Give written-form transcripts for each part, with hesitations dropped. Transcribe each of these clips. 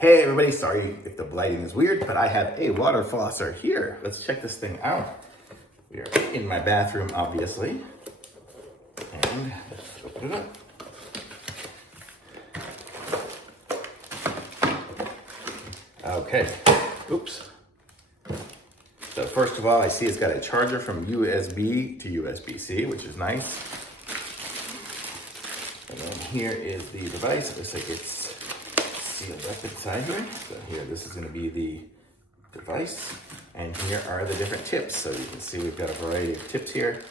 Hey everybody, sorry if the lighting is weird, but I have a water flosser here. Let's check this thing out. We are in my bathroom, obviously. And let's open it up. Okay, oops. So first of all, I see it's got a charger from USB to USB-C, which is nice. And then here is the device. It looks like it's sealed up inside here. So here, this is going to be the device. And here are the different tips. So you can see we've got a variety of tips here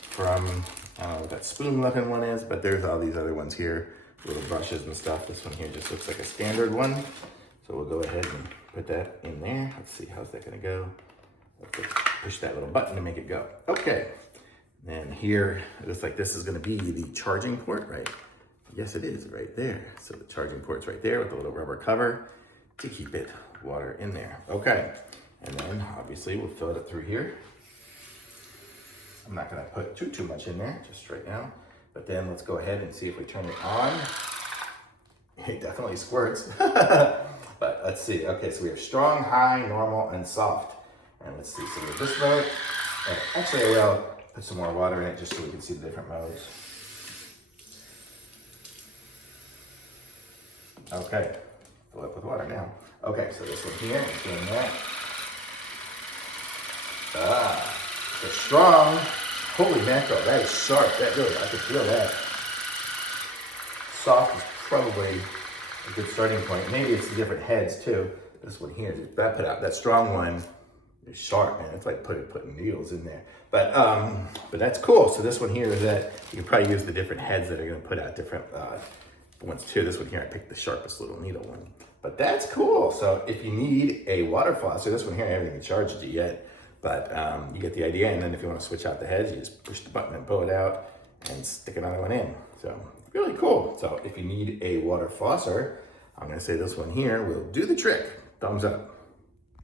from, we've got spoon looking one is, but there's all these other ones here, little brushes and stuff. This one here just looks like a standard one. So we'll go ahead and put that in there. Let's see, how's that going to go? Let's push that little button to make it go. Okay. And here, it looks like this is going to be the charging port, right? Yes, it is right there. So the charging port's right there with a little rubber cover to keep it water in there. Okay. And then obviously we'll fill it through here. I'm not going to put too much in there just right now. But then let's go ahead and see if we turn it on. It definitely squirts. But let's see. Okay, so we have strong, high, normal, and soft. And let's see. So we have this mode. Actually, I will put some more water in it just so we can see the different modes. Okay, fill up with water now. Okay, so this one here, it's doing that. It's strong. Holy mackerel, that is sharp. That really, I can feel that. Soft is probably a good starting point. Maybe it's the different heads too. This one here, that strong one is sharp, man. It's like putting needles in there. But that's cool. So this one here is that you can probably use the different heads that are going to put out different ones too. This one here, I picked the sharpest little needle one. But that's cool. So if you need a water flosser, this one here, I haven't even charged it yet. But you get the idea. And then if you want to switch out the heads, you just push the button and pull it out and stick another one in. So really cool. So if you need a water flosser, I'm going to say this one here will do the trick. Thumbs up.